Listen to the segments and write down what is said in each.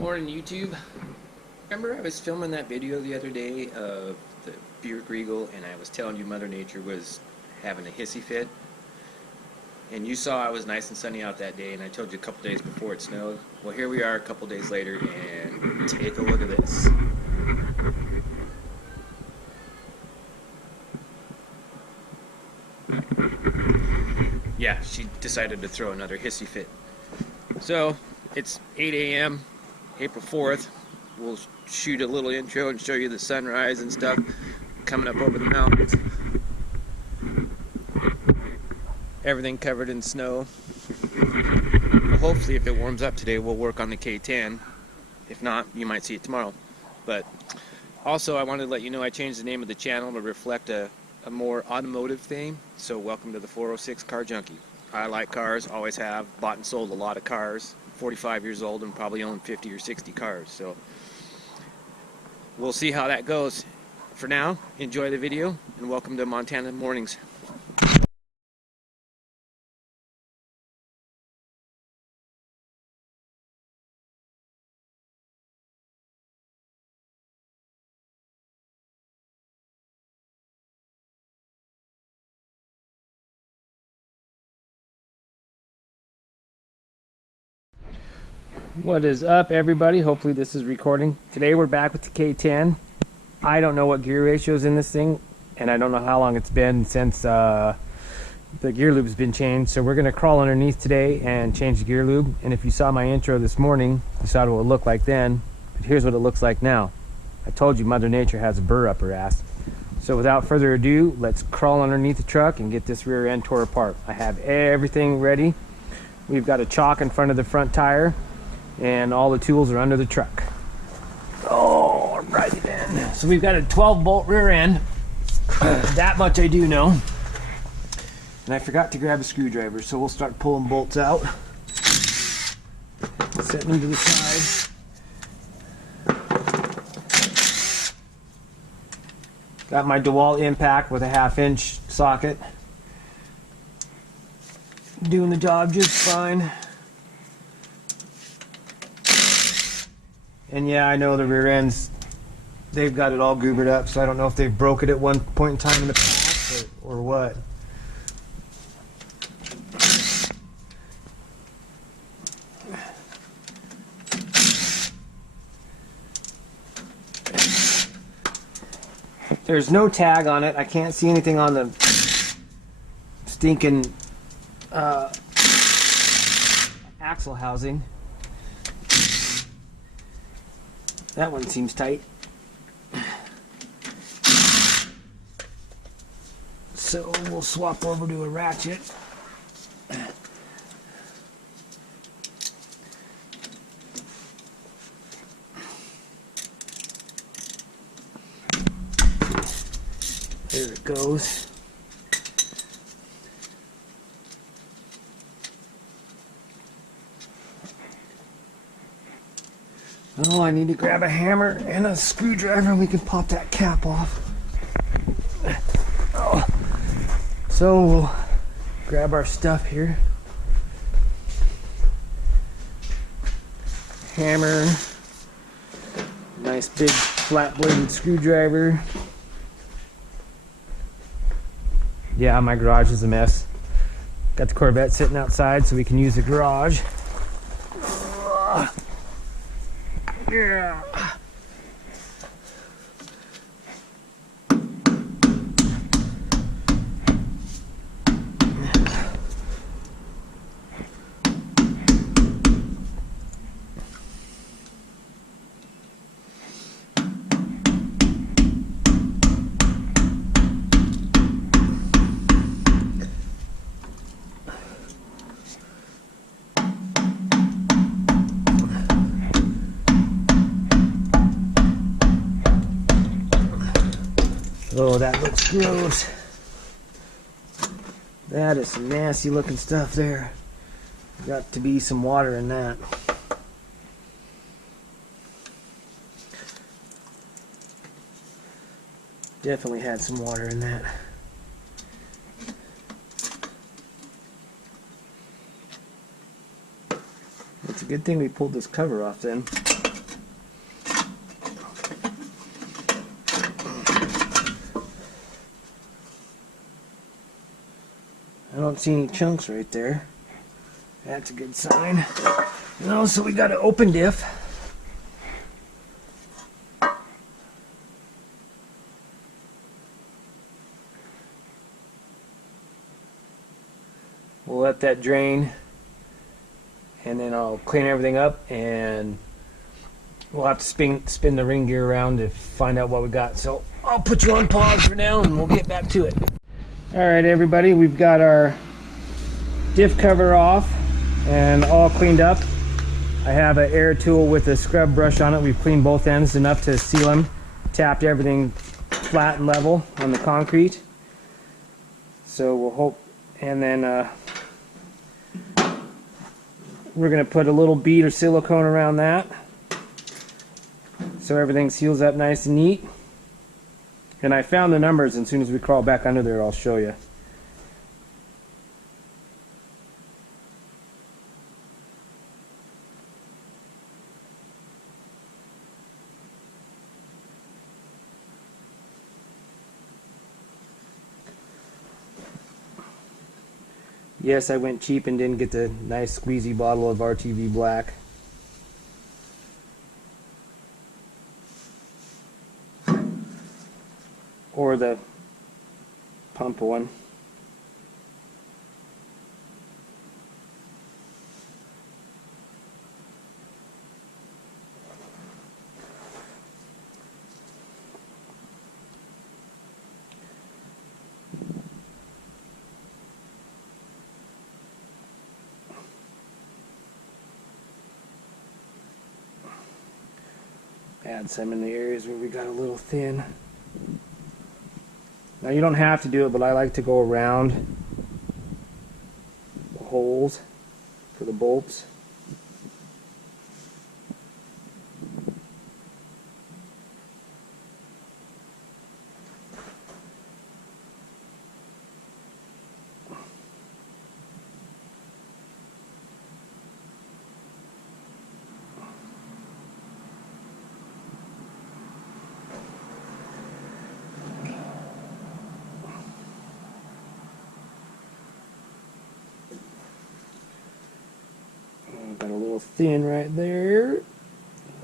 Morning, YouTube. Remember I was filming that video the other day of the Buick Regal and I was telling you Mother Nature was having a hissy fit? And you saw it was nice and sunny out that day, and I told you a couple days before it snowed. Well, here we are a couple days later, and take a look at this. Yeah, she decided to throw another hissy fit. So, it's 8 a.m. April 4th. We'll shoot a little intro and show you the sunrise and stuff coming up over the mountains. Everything covered in snow. Well, hopefully if it warms up today, we'll work on the K10. If not, you might see it tomorrow. But also I wanted to let you know I changed the name of the channel to reflect a more automotive theme. So welcome to the 406 Car Junkie. I like cars, always have, bought and sold a lot of cars. 45 years old and probably own 50 or 60 cars. So we'll see how that goes. For now, enjoy the video and welcome to Montana Mornings. What is up, everybody? Hopefully this is recording. Today we're back with the K10. I don't know what gear ratio is in this thing, and I don't know how long it's been since the gear lube's been changed. So we're going to crawl underneath today and change the gear lube. And if you saw my intro this morning, you saw what it would look like then. But here's what it looks like now. I told you Mother Nature has a burr up her ass. So without further ado, let's crawl underneath the truck and get this rear end tore apart. I have everything ready. We've got a chock in front of the front tire, and all the tools are under the truck. Oh, alrighty then. So we've got a 12-bolt rear end. That much I do know. And I forgot to grab a screwdriver, so we'll start pulling bolts out. Set them to the side. Got my DeWalt impact with a 1/2-inch socket. Doing the job just fine. And yeah, I know the rear ends, they've got it all goobered up, so I don't know if they've broke it at one point in time in the past or what. There's no tag on it. I can't see anything on the stinking axle housing. That one seems tight. So we'll swap over to a ratchet. There it goes. Oh, I need to grab a hammer and a screwdriver and we can pop that cap off. Oh. So we'll grab our stuff here. Hammer. Nice big flat bladed screwdriver. Yeah, my garage is a mess. Got the Corvette sitting outside so we can use the garage. Yeah. Oh, that looks gross. That is some nasty looking stuff there. Got to be some water in that. Definitely had some water in that. It's a good thing we pulled this cover off then. don't see any chunks right there. That's a good sign. And also we got an open diff. We'll let that drain, and then I'll clean everything up, and we'll have to spin the ring gear around to find out what we got. So I'll put you on pause for now, and we'll get back to it. All right, everybody, we've got our diff cover off and all cleaned up. I have an air tool with a scrub brush on it. We've cleaned both ends enough to seal them, tapped everything flat and level on the concrete. So we'll hope, and then we're going to put a little bead or silicone around that so everything seals up nice and neat. And I found the numbers, and as soon as we crawl back under there, I'll show you. Yes, I went cheap and didn't get the nice squeezy bottle of RTV Black. Or the pump one. Add some in the areas where we got a little thin. Now you don't have to do it, but I like to go around the holes for the bolts. Got a little thin right there.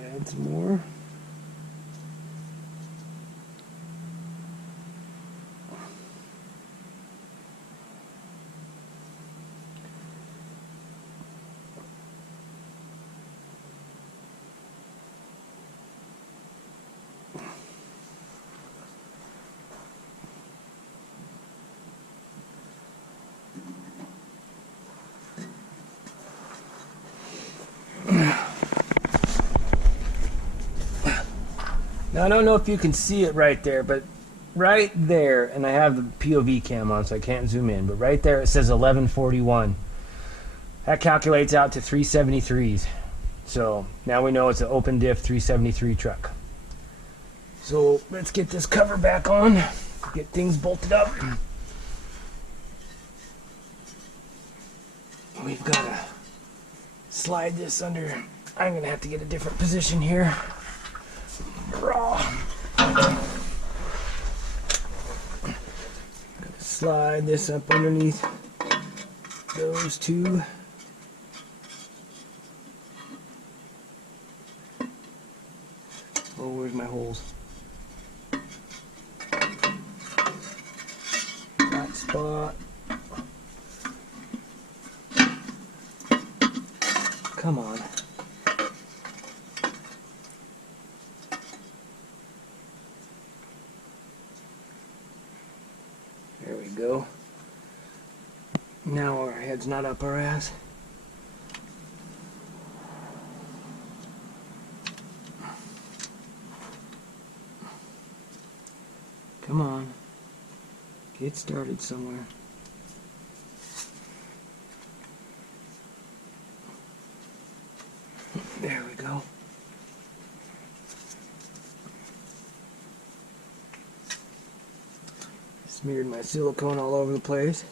Add some more. Now I don't know if you can see it right there, but right there, and I have the POV cam on so I can't zoom in, but right there it says 1141. That calculates out to 373s. So now we know it's an open diff 373 truck. So let's get this cover back on, get things bolted up. We've got to slide this under. I'm going to have to get a different position here. Slide this up underneath those two. Oh, where's my holes? That spot. Come on. There we go. Now our head's not up our ass. Come on. Get started somewhere. There we go. Smeared my silicone all over the place.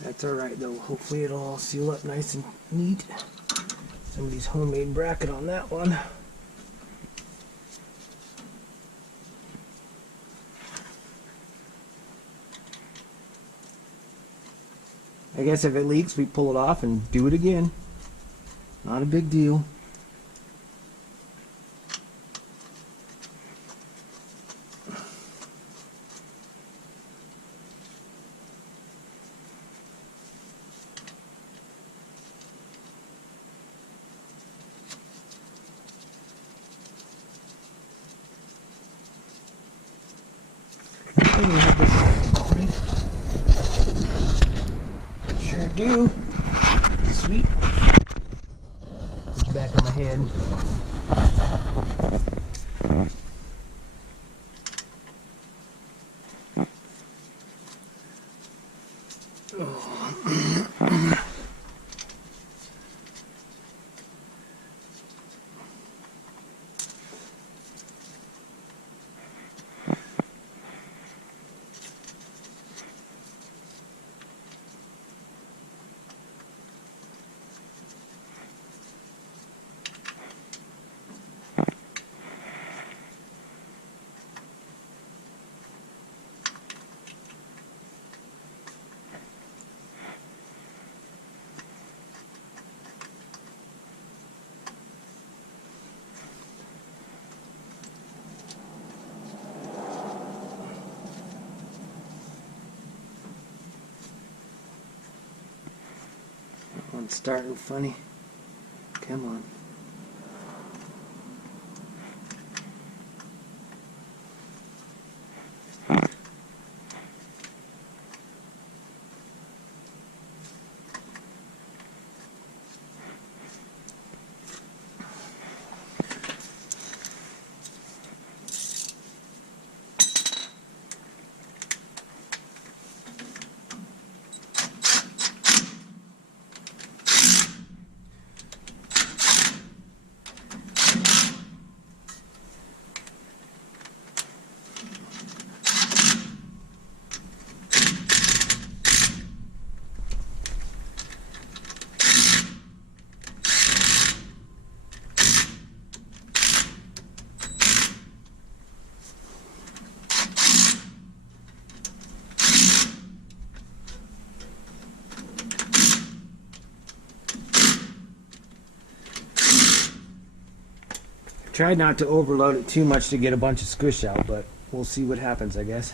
That's alright though. Hopefully it'll all seal up nice and neat. Somebody's homemade bracket on that one. I guess if it leaks, we pull it off and do it again. Not a big deal. Sure do. Sweet. Put you back on my head. One's starting funny. Come on. Tried not to overload it too much to get a bunch of squish out, but we'll see what happens, I guess.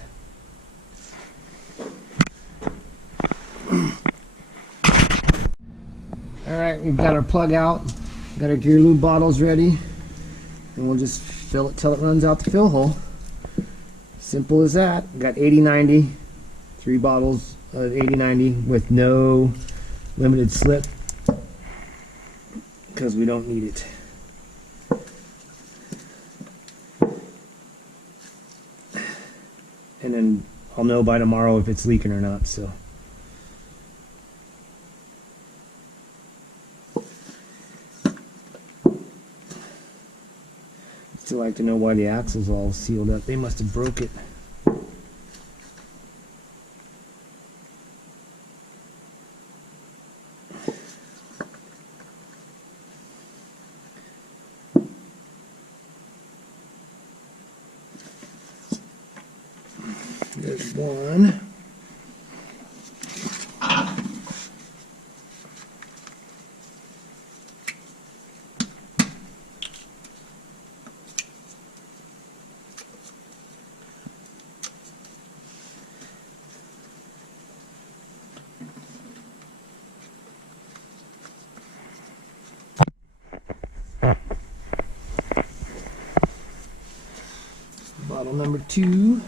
Alright, we've got our plug out, got our gear lube bottles ready, and we'll just fill it till it runs out the fill hole. Simple as that. Got 80/90, 3 bottles of 80/90 with no limited slip, because we don't need it. And then I'll know by tomorrow if it's leaking or not, so. Still like to know why the axle's all sealed up. They must have broke it. There's one. Bottle number 2.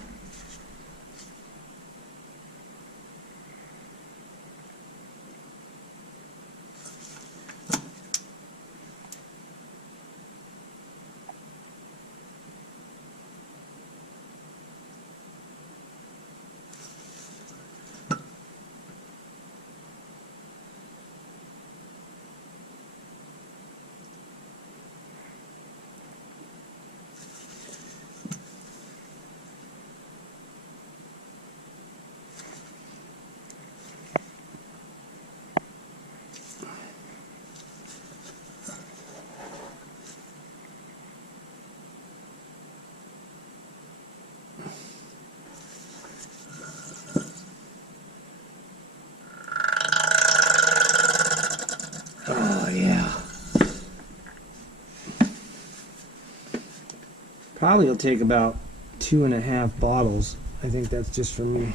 Probably will take about 2.5 bottles. I think that's just for me.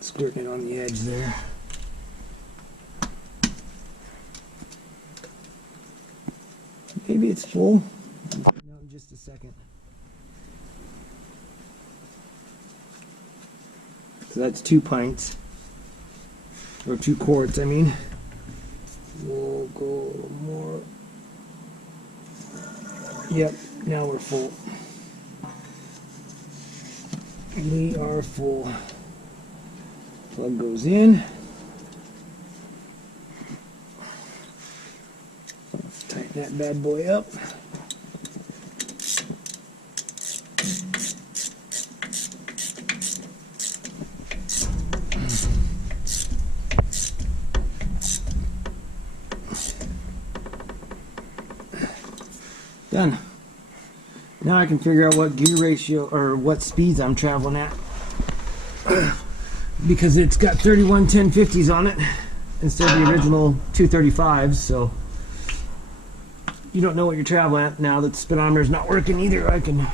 Squirting it on the edge there. Maybe it's full. I'll find out in just a second. So that's 2 pints. Or 2 quarts, I mean. We'll go a little more. Yep, now we're full. We are full. Plug goes in. Tighten that bad boy up. Done. Now I can figure out what gear ratio or what speeds I'm traveling at. Because it's got 31 1050s on it instead of the original 235s, so you don't know what you're traveling at. Now that the speedometer's not working either, I can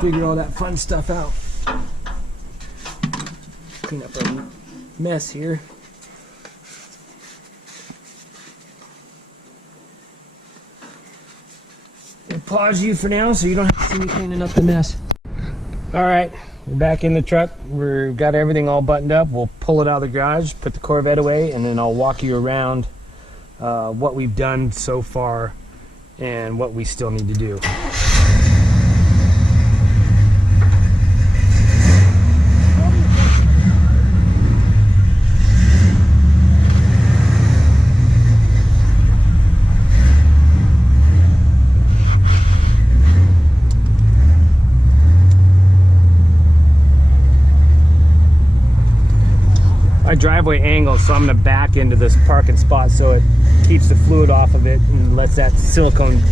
figure all that fun stuff out. Clean up our mess here. I'll pause you for now so you don't have to see me cleaning up the mess. Alright, we're back in the truck. We've got everything all buttoned up. We'll pull it out of the garage, put the Corvette away, and then I'll walk you around what we've done so far and what we still need to do. My driveway angles, so I'm going to back into this parking spot so it keeps the fluid off of it and lets that silicone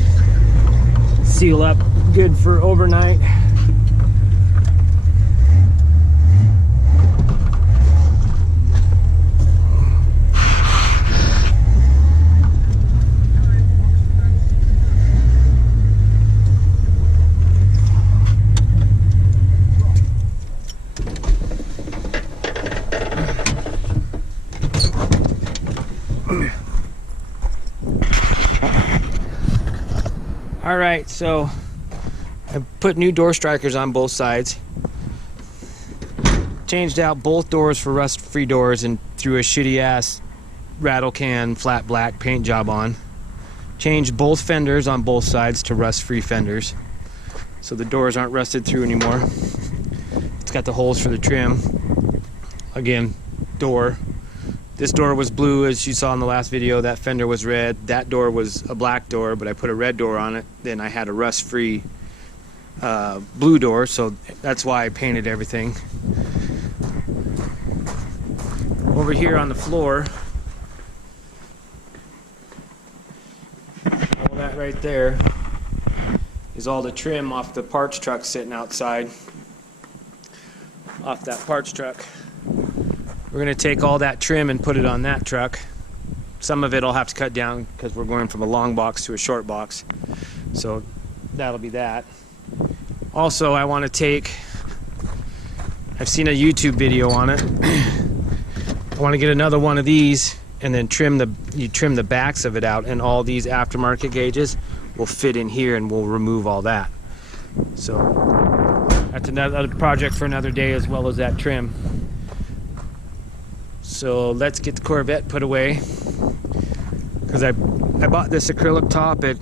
seal up good for overnight. All right, so I put new door strikers on both sides. Changed out both doors for rust-free doors and threw a shitty-ass rattle can flat black paint job on. Changed both fenders on both sides to rust-free fenders, so the doors aren't rusted through anymore. It's got the holes for the trim. Again, door. This door was blue, as you saw in the last video. That fender was red. That door was a black door, but I put a red door on it. Then I had a rust-free blue door, so that's why I painted everything. Over here on the floor, all that right there is all the trim off the parts truck sitting outside. Off that parts truck. We're going to take all that trim and put it on that truck. Some of it I'll have to cut down because we're going from a long box to a short box. So that'll be that. Also, I want to take, I've seen a YouTube video on it. I want to get another one of these and then you trim the backs of it out, and all these aftermarket gauges will fit in here and we'll remove all that. So that's another project for another day, as well as that trim. So let's get the Corvette put away, because I bought this acrylic top at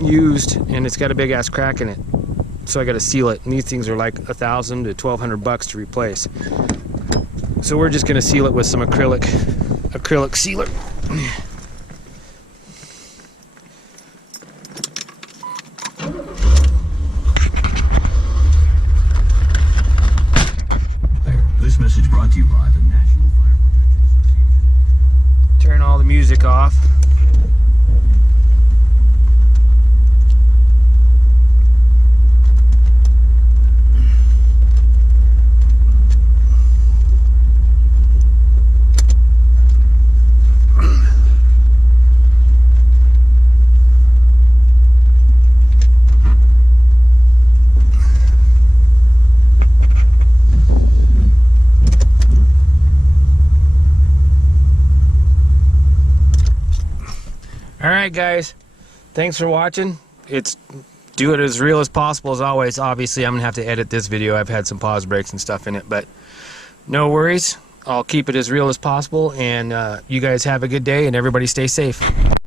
used and it's got a big ass crack in it, so I got to seal it, and these things are like $1,000 to $1,200 to replace. So we're just going to seal it with some acrylic sealer. This message brought to you by the National Fire Protection Association. Turn all the music off. right, guys. Thanks for watching. It's do it as real as possible as always. Obviously, I'm gonna have to edit this video. I've had some pause breaks and stuff in it, but no worries. I'll keep it as real as possible, and you guys have a good day, and everybody stay safe.